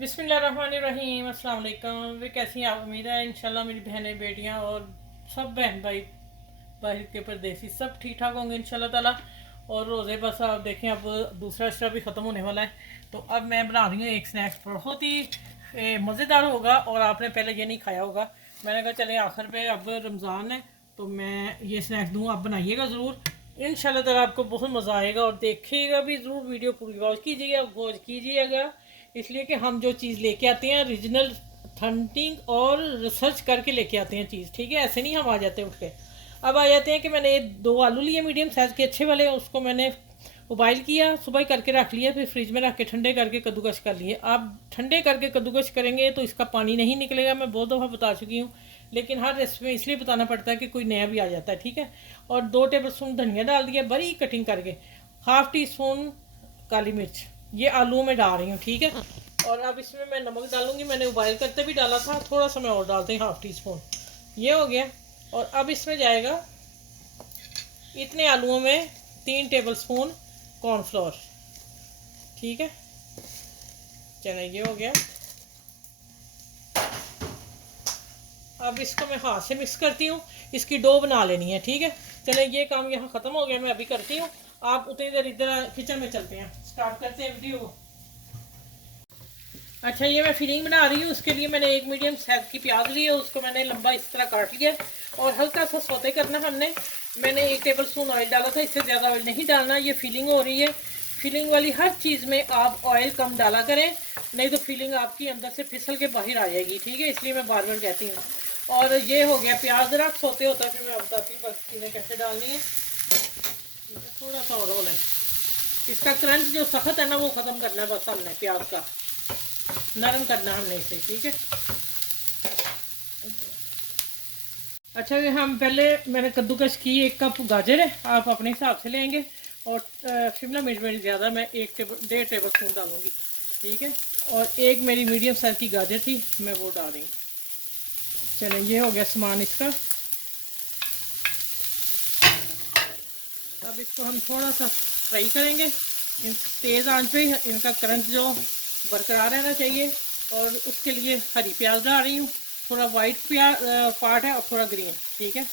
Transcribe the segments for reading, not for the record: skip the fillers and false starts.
बिस्मिल्लाहिर्रहमानिर्रहीम, अस्सलाम वालेकुम। वे कैसी हैं आप? उम्मीद है इंशाल्लाह मेरी बहनें बेटियां और सब बहन भाई बाहर के परदेसी सब ठीक ठाक होंगे इंशाल्लाह ताला। और रोज़े बस आप देखें अब दूसरा अशरा भी ख़त्म होने वाला है। तो अब मैं बना रही हूँ एक स्नैक्स, बहुत ही मज़ेदार होगा और आपने पहले ये नहीं खाया होगा। मैंने कहा चले आखिर पे अब रमज़ान है तो मैं ये स्नैक्स दूँ, आप बनाइएगा ज़रूर इंशाल्लाह ताला। आपको बहुत मज़ा आएगा और देखिएगा भी ज़रूर, वीडियो पूरी वॉच कीजिएगा। इसलिए कि हम जो चीज़ लेके आते हैं ओरिजिनल थंटिंग और रिसर्च करके लेके आते हैं चीज़, ठीक है। ऐसे नहीं हम आ जाते उठ के। अब आ जाते हैं कि मैंने ये 2 आलू लिए मीडियम साइज़ के अच्छे वाले, उसको मैंने उबाइल किया, सुबह ही करके रख लिया, फिर फ्रिज में रख के ठंडे करके कद्दूकश कर लिए। आप ठंडे करके कद्दूकश करेंगे तो इसका पानी नहीं निकलेगा, मैं बहुत दफ़ा बता चुकी हूँ। लेकिन हर रेसिपी में इसलिए बताना पड़ता है कि कोई नया भी आ जाता है, ठीक है। और 2 टेबल स्पून धनिया डाल दिया बड़ी कटिंग करके, हाफ़ टी स्पून काली मिर्च, ये आलूओं में डाल रही हूँ, ठीक है। और अब इसमें मैं नमक डालूंगी, मैंने उबाइल करते भी डाला था, थोड़ा सा मैं और डालती हूँ, हाफ़ टी स्पून। ये हो गया। और अब इसमें जाएगा इतने आलूओं में 3 टेबल स्पून कॉर्नफ्लोर, ठीक है। चलो ये हो गया। अब इसको मैं हाथ से मिक्स करती हूँ, इसकी डो बना लेनी है, ठीक है। चले ये काम यहाँ ख़त्म हो गया, मैं अभी करती हूँ। आप उतनी देर इधर किचन में चलते हैं, स्टार्ट करते हैं वीडियो को। अच्छा, ये मैं फिलिंग बना रही हूँ। उसके लिए मैंने एक मीडियम साइज की प्याज ली है, उसको मैंने लंबा इस तरह काट लिया और हल्का सा सौते करना हमने। मैंने 1 टेबल स्पून ऑयल डाला था, इससे ज़्यादा ऑयल नहीं डालना। ये फिलिंग हो रही है, फिलिंग वाली हर चीज़ में आप ऑयल कम डाला करें, नहीं तो फिलिंग आपकी अंदर से फिसल के बाहर आ जाएगी, ठीक है। इसलिए मैं बार बार कहती हूँ। और ये हो गया प्याज, ज़रा सौते होता है, फिर मैं बताती हूँ बस चीज़ें कैसे डालनी है। थोड़ा सा और रोल है, इसका क्रंच जो सख्त है ना वो ख़त्म करना है बस हमने, प्याज का नरम करना हमने इसे, ठीक है। अच्छा, ये हम पहले मैंने कद्दूकश की 1 कप गाजर है, आप अपने हिसाब से लेंगे। और शिमला मिर्च मेरी ज़्यादा, मैं 1 से 1.5 टेबल स्पून डालूंगी, ठीक है। और एक मेरी मीडियम साइज़ की गाजर थी, मैं वो डाल रही हूँ। चलो ये हो गया सामान इसका। अब इसको हम थोड़ा सा फ्राई करेंगे तेज़ आंच पे, इनका करंट जो बरकरार रहना चाहिए। और उसके लिए हरी प्याज डाल रही हूँ, थोड़ा वाइट प्याज पार्ट है और थोड़ा ग्रीन, ठीक है।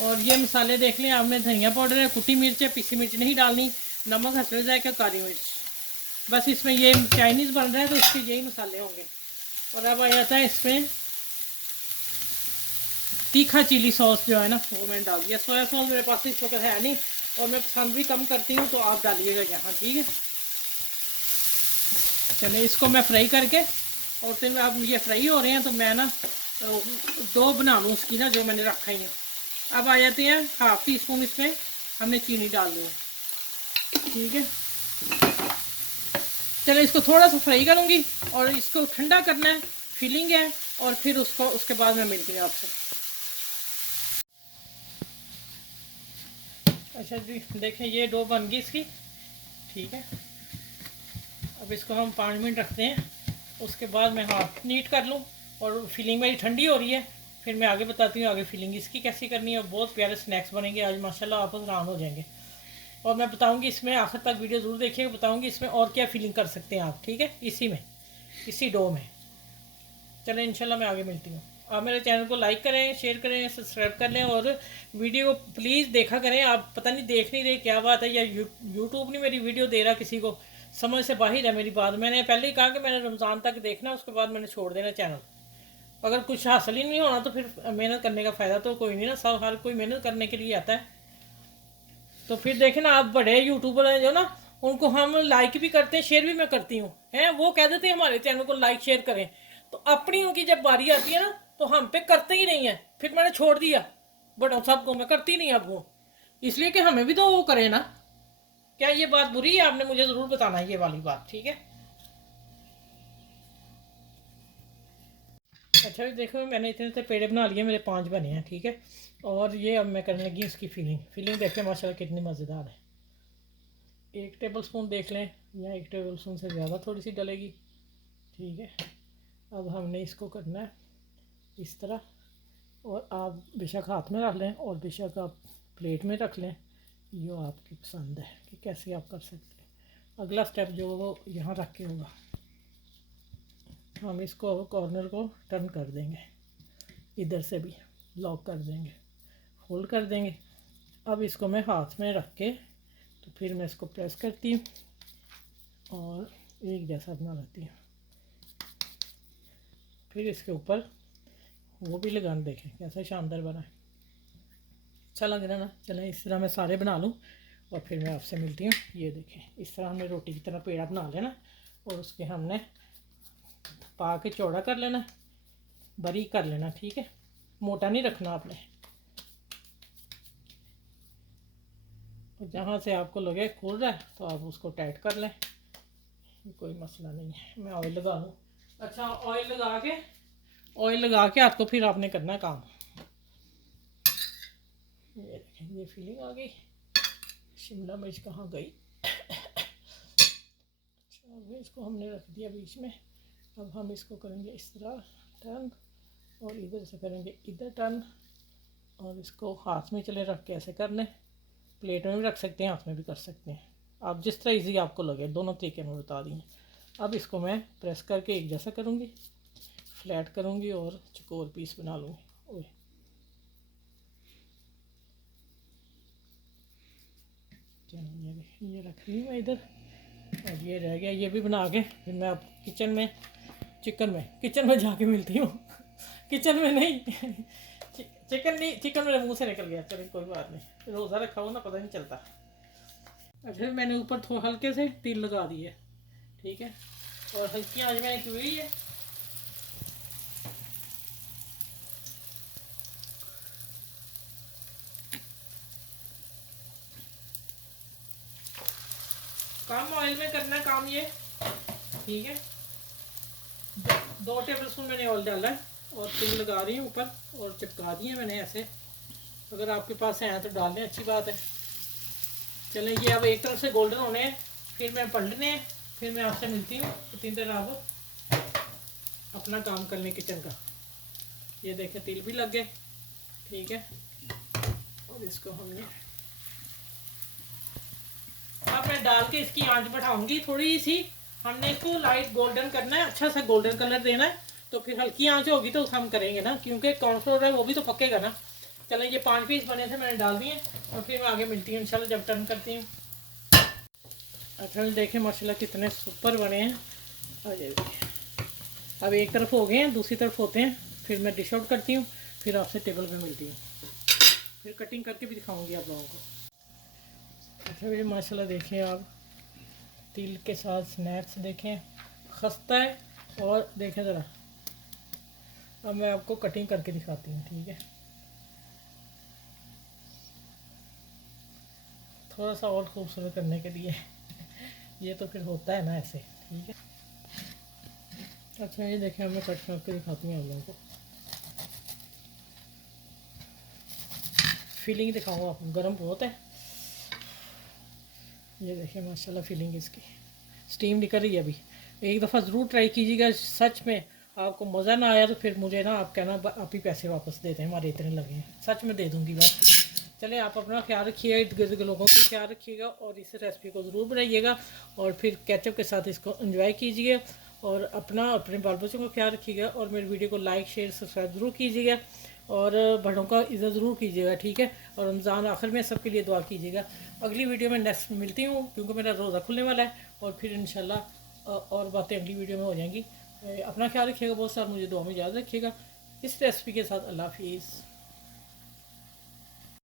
और ये मसाले देख लें आपने, धनिया पाउडर है, कुटी मिर्च है, पीसी मिर्च नहीं डालनी, नमक, हसबे जायका, काली मिर्च। बस इसमें ये चाइनीज़ बन रहा है तो इसके यही मसाले होंगे। और अब आ जाता है इसमें तीखा चिली सॉस जो है ना, वो मैंने डाल दिया। सोया सॉस मेरे पास इस वक्त है नहीं और मैं पसंद भी कम करती हूँ, तो आप डालिएगा यहाँ, ठीक है। चलिए इसको मैं फ्राई करके, और फिर अब ये फ्राई हो रहे हैं तो मैं ना डो बना लूँ उसकी ना, जो मैंने रखा ही है। अब आ जाते हैं हाफ़ टी स्पून इसमें हमने चीनी डाल दी, ठीक है। चलो इसको थोड़ा सा फ्राई करूँगी और इसको ठंडा करना है, फिलिंग है। और फिर उसको उसके बाद मैं मिलती हूँ आपसे। अच्छा जी, देखें ये डो बन गई इसकी, ठीक है। अब इसको हम 5 मिनट रखते हैं, उसके बाद मैं हाथ नीट कर लूँ। और फिलिंग मेरी ठंडी हो रही है, फिर मैं आगे बताती हूँ आगे फिलिंग इसकी कैसी करनी है। और बहुत प्यारे स्नैक्स बनेंगे आज माशाल्लाह, आप हैरान हो जाएंगे। और मैं बताऊँगी इसमें, आखिर तक वीडियो ज़रूर देखिएगा, बताऊँगी इसमें और क्या फिलिंग कर सकते हैं आप, ठीक है, इसी में, इसी डो में। चलें इंशाल्लाह मैं आगे मिलती हूँ। आप मेरे चैनल को लाइक करें, शेयर करें, सब्सक्राइब कर लें और वीडियो को प्लीज़ देखा करें। आप पता नहीं देख नहीं रहे क्या बात है, या यूट्यूब नहीं मेरी वीडियो दे रहा, किसी को समझ से बाहर है मेरी बात। मैंने पहले ही कहा कि मैंने रमज़ान तक देखना, उसके बाद मैंने छोड़ देना चैनल। अगर कुछ हासिल ही नहीं होना तो फिर मेहनत करने का फ़ायदा तो कोई नहीं ना, सब हर कोई मेहनत करने के लिए आता है। तो फिर देखें ना, आप बड़े यूट्यूबर हैं जो ना, उनको हम लाइक भी करते हैं, शेयर भी मैं करती हूँ, हैं वो कह देते हैं हमारे चैनल को लाइक शेयर करें, तो अपनी उनकी जब बारी आती है ना तो हम पे करते ही नहीं है। फिर मैंने छोड़ दिया, बड़ों सबको मैं करती नहीं अब वो, इसलिए कि हमें भी तो वो करें ना। क्या ये बात बुरी है? आपने मुझे ज़रूर बताना है ये वाली बात, ठीक है। अच्छा, देखो मैंने इतने से पेड़े बना लिए, मेरे 5 बने हैं, ठीक है। और ये अब मैं करने लगी इसकी फिलिंग। फिलिंग देखें माशाल्लाह कितनी मज़ेदार है। 1 टेबल स्पून देख लें, या 1 टेबल स्पून से ज़्यादा थोड़ी सी डलेगी, ठीक है। अब हमने इसको करना है इस तरह। और आप बेशक हाथ में रख लें और बेशक आप प्लेट में रख लें, ये आपकी पसंद है कि कैसे आप कर सकते हैं। अगला स्टेप जो वो यहाँ रख के होगा। हम इसको कॉर्नर को टर्न कर देंगे, इधर से भी लॉक कर देंगे, फोल्ड कर देंगे। अब इसको मैं हाथ में रख के तो फिर मैं इसको प्रेस करती हूँ और एक जैसा बना लेती हूँ। फिर इसके ऊपर वो भी लगाना, देखें कैसा शानदार बना है, अच्छा लग रहा है ना। चलें इस तरह मैं सारे बना लूँ और फिर मैं आपसे मिलती हूँ। ये देखें इस तरह हमने रोटी की तरह पेड़ा बना लेना और उसके हमने पा के चौड़ा कर लेना, बारीक कर लेना, ठीक है, मोटा नहीं रखना आपने। और जहाँ से आपको लगे खुल रहा है तो आप उसको टाइट कर लें, कोई मसला नहीं है। मैं ऑयल लगा लूँ। अच्छा, ऑयल लगा के आपको फिर आपने करना काम। ये देखें ये फीलिंग आ गई। शिमला मिर्च कहाँ गई? अच्छा, इसको हमने रख दिया बीच में। अब हम इसको करेंगे इस तरह टर्न और इधर से करेंगे इधर टर्न और इसको हाथ में चले रख के ऐसे कर लें। प्लेट में भी रख सकते हैं, हाथ में भी कर सकते हैं, आप जिस तरह इजी आपको लगे, दोनों तरीके में बता दिए। अब इसको मैं प्रेस करके एक जैसा करूँगी, फ्लैट करूँगी और चकोर पीस बना लूँगी। ओए चलो ये रख रही हूँ मैं इधर और ये रह गया, ये भी बना के फिर मैं अब किचन में जाके मिलती हूँ। किचन में नहीं चिकन मेरे मुंह से निकल गया। चलिए कोई बात नहीं, रोज़ा रखा हो ना, पता नहीं चलता। फिर मैंने ऊपर थोड़ा हल्के से तिल लगा दिए, ठीक है, और हल्की आंच में की हुई है। कम ऑयल में करना है काम ये, ठीक है। 2 टेबल स्पून मैंने ऑयल डाला है और तिल लगा रही हूँ ऊपर और चिपका दिए मैंने ऐसे। अगर आपके पास हैं तो डाल लें, अच्छी बात है। चलें ये अब एक तरफ से गोल्डन होने हैं, फिर मैं पलटने हैं, फिर मैं आपसे मिलती हूँ। तो 3 दिन आप अपना काम कर लें किचन का। ये देखें तिल भी लग गए, ठीक है। और इसको हमने अब मैं डाल के इसकी आंच बढ़ाऊंगी थोड़ी सी। हमने इसको लाइट गोल्डन करना है, अच्छा सा गोल्डन कलर देना है, तो फिर हल्की आंच होगी तो हम करेंगे ना, क्योंकि कॉर्नफ्लोर है वो भी तो पकेगा ना। चलें ये 5 पीस बने थे, मैंने डाल दिए और फिर मैं आगे मिलती हूँ इंशाल्लाह जब टर्न करती हूँ। अच्छा देखें माशाल्लाह कितने सुपर बने हैं। आ जाइए, अब एक तरफ हो गए हैं, दूसरी तरफ होते हैं, फिर मैं डिश आउट करती हूँ, फिर आपसे टेबल पे मिलती हूँ, फिर कटिंग करके भी दिखाऊंगी आप लोगों को। अच्छा मेरे माशाल्लाह देखें आप तिल के साथ स्नैक्स देखें, खस्ता है। और देखें ज़रा, अब मैं आपको कटिंग करके दिखाती हूँ, ठीक है। थोड़ा सा और खूबसूरत करने के लिए ये तो फिर होता है ना ऐसे, ठीक है। अच्छा ये देखें, अब मैं कट करके दिखाती हूँ आप लोगों को। फीलिंग दिखाऊँ आपको, गर्म बहुत है। ये देखें माशाल्लाह फीलिंग इसकी, स्टीम निकल रही है अभी। एक दफ़ा ज़रूर ट्राई कीजिएगा, सच में आपको मज़ा ना आया तो फिर मुझे ना आप कहना आप ही पैसे वापस देते हैं, हमारे इतने लगे हैं, सच में दे दूँगी बस। चले आप अपना ख्याल रखिएगा, इर्द गिर्द के लोगों का ख्याल रखिएगा और इस रेसिपी को ज़रूर बनाइएगा और फिर केचप के साथ इसको एंजॉय कीजिए और अपने बाल बच्चों का ख्याल रखिएगा और मेरी वीडियो को लाइक शेयर सब्सक्राइब ज़रूर कीजिएगा और बड़ों का इज़्ज़त ज़रूर कीजिएगा, ठीक है। और रमज़ान आखिर में सबके लिए दुआ कीजिएगा। अगली वीडियो में नेक्स्ट मिलती हूँ क्योंकि मेरा रोज़ा खुलने वाला है और फिर इंशाल्लाह और बातें अगली वीडियो में हो जाएंगी। अपना ख्याल रखिएगा बहुत सारा, मुझे दुआ में याद रखिएगा। इस रेसिपी के साथ अल्लाह हाफिज़।